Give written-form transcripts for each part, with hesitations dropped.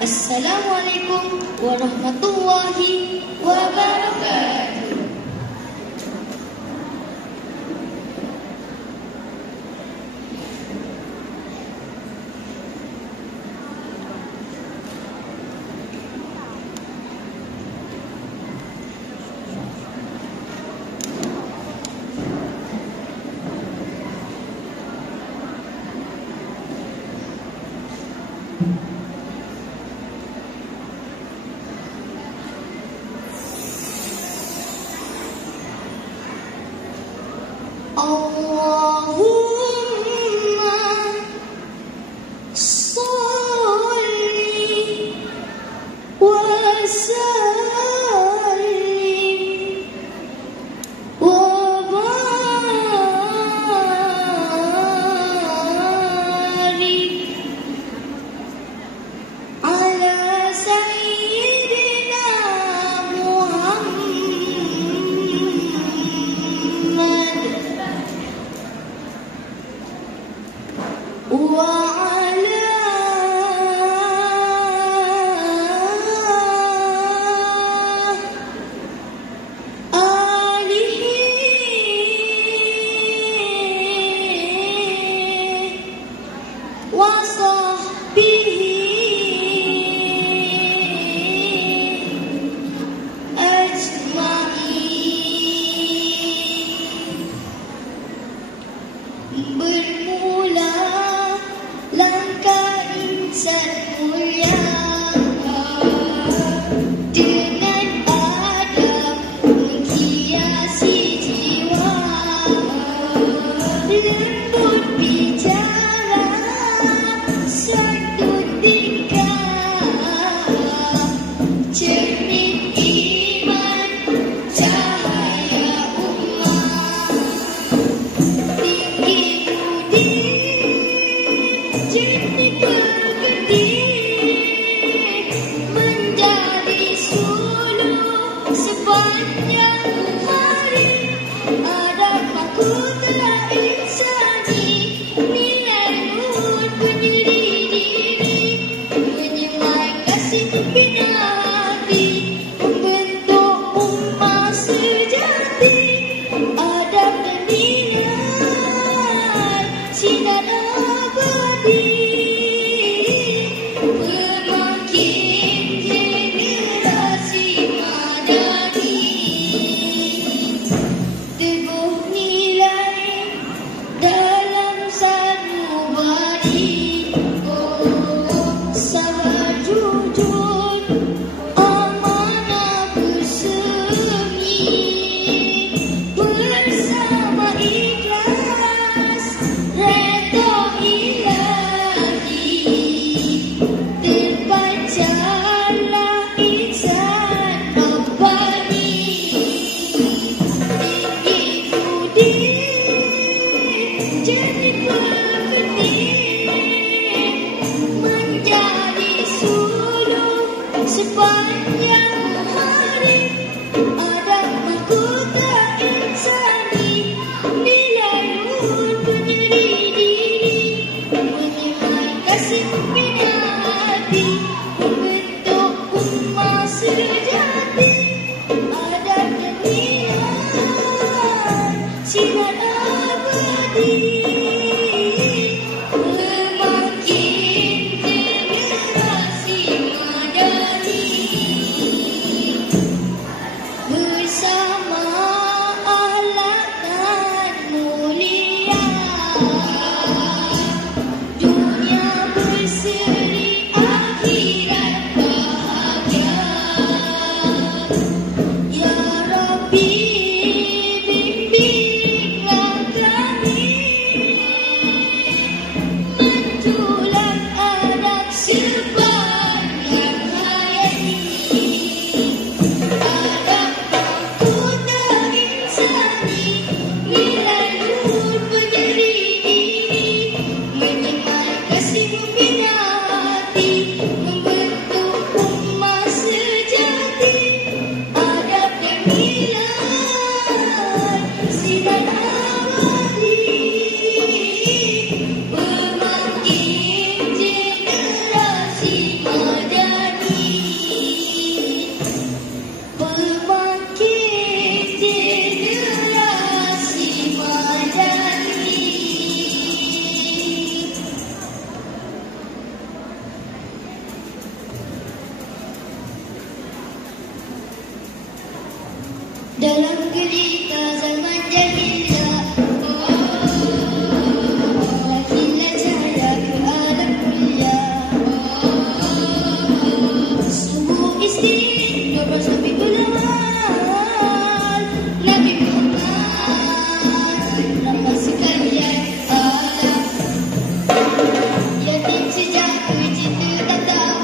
Assalamualaikum warahmatullahi wabarakatuh. Allahumma sholli wa sallim wa barik ala sayyidina Muhammad dalam gelita zaman jahiliyah. Lahirlah cahaya ke alam mulia. Subuh istighfar sampai bulan. Nabi Muhammad rahmat sekalian alam. Yatim sejak cinta tak tahu.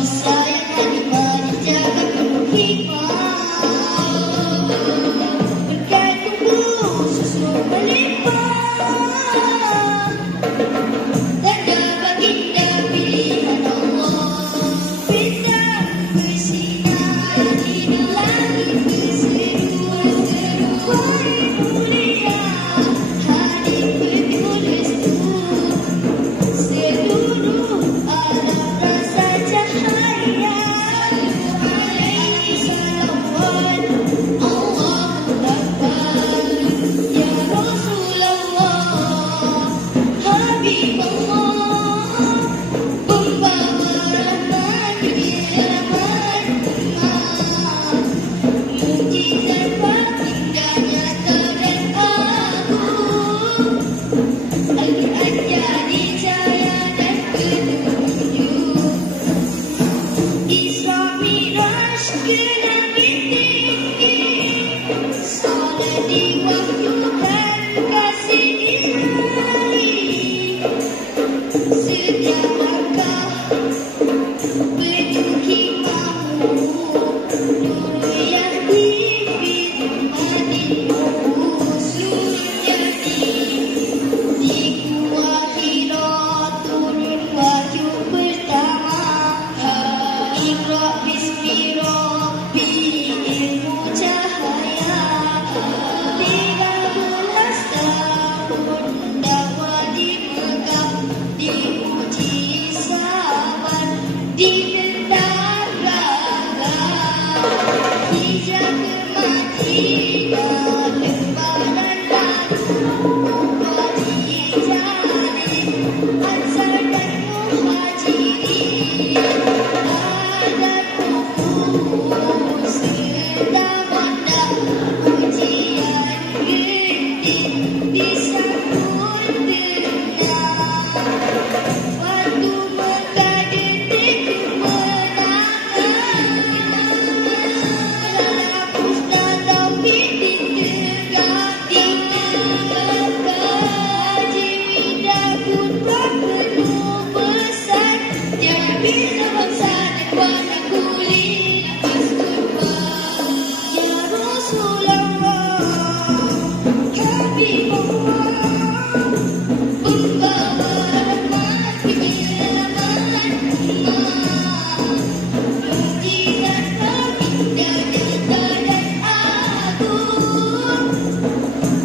Disayang halimah dijaga penuh hikmah. Berkat tumbuh susu melimpah. Tanda baginda pilihan Allah. Bintang bersinar di langit berseru-seru. Wahai mulia, hadir penulis seluruh alam rasa cahaya. Alaihi salawat Allahu Akbar. Ya Rasulullah, Habibullah, pembawa rahmat ilaman umat. Mukjizat baginda nyata dan agung. Al-Quran jadi cahaya dan petunjuk. Isra Mi'raj ke langit tinggi. Salat diwahyukan kasih ilahi. Setiap langkah penuh hikmahmu. Nur Yahdi fi dhulmatil suryati. Di Gua Hira turun wahyu pertama. Iqra bismi Rabbi ilmu cahaya. 13 tahun dakwah di Mekah, diuji sabar di tentang gagal. Hijrah ke Madinah, lemparan lalu dijalin Ansar dan Muhajirin. Ada kumpul sedamanda, ujian genting disambut tenang. Waktu Mekah detik kemenangan. Lalapus dan tauhid ditegakkan. Haji Wida Putra penuh pesan. Jangan bina bangsa dan warna kulit As-Qurban. Ya Rasulullah, Habibullah, pembawa rahmat ilaman umat. Mukjizat baginda nyata dan agung.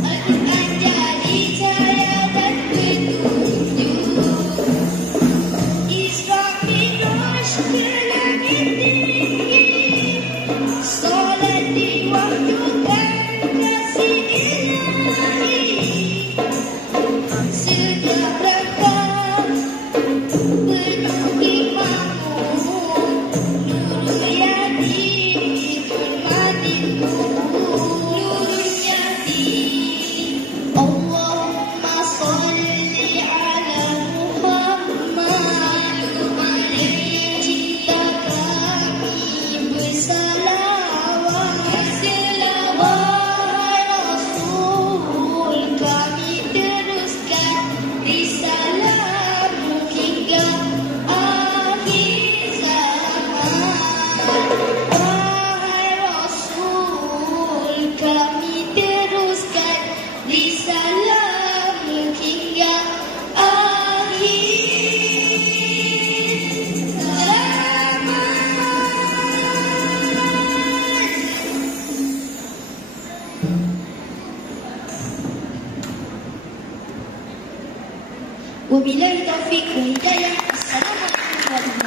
Al-Quran jadi cahaya dan petunjuk. Isra Mi'raj ke langit tinggi. Salat diwahyukan kasih ilahi. Setiap langkah penuh hikmahmu. Nur Yahdi dhulmatil Nur Yahdi. Allahumma salli ala Muhammad. Cinta kami bersalawat. Wahai Rasul, kami teruskan risalahmu hingga akhir zaman. Wahai Rasul, kami teruskan risalahmu hingga akhir zaman. Wabillahi taufiq wa hidayah. Assalamualaikum warahmatullahi wabarakatuh.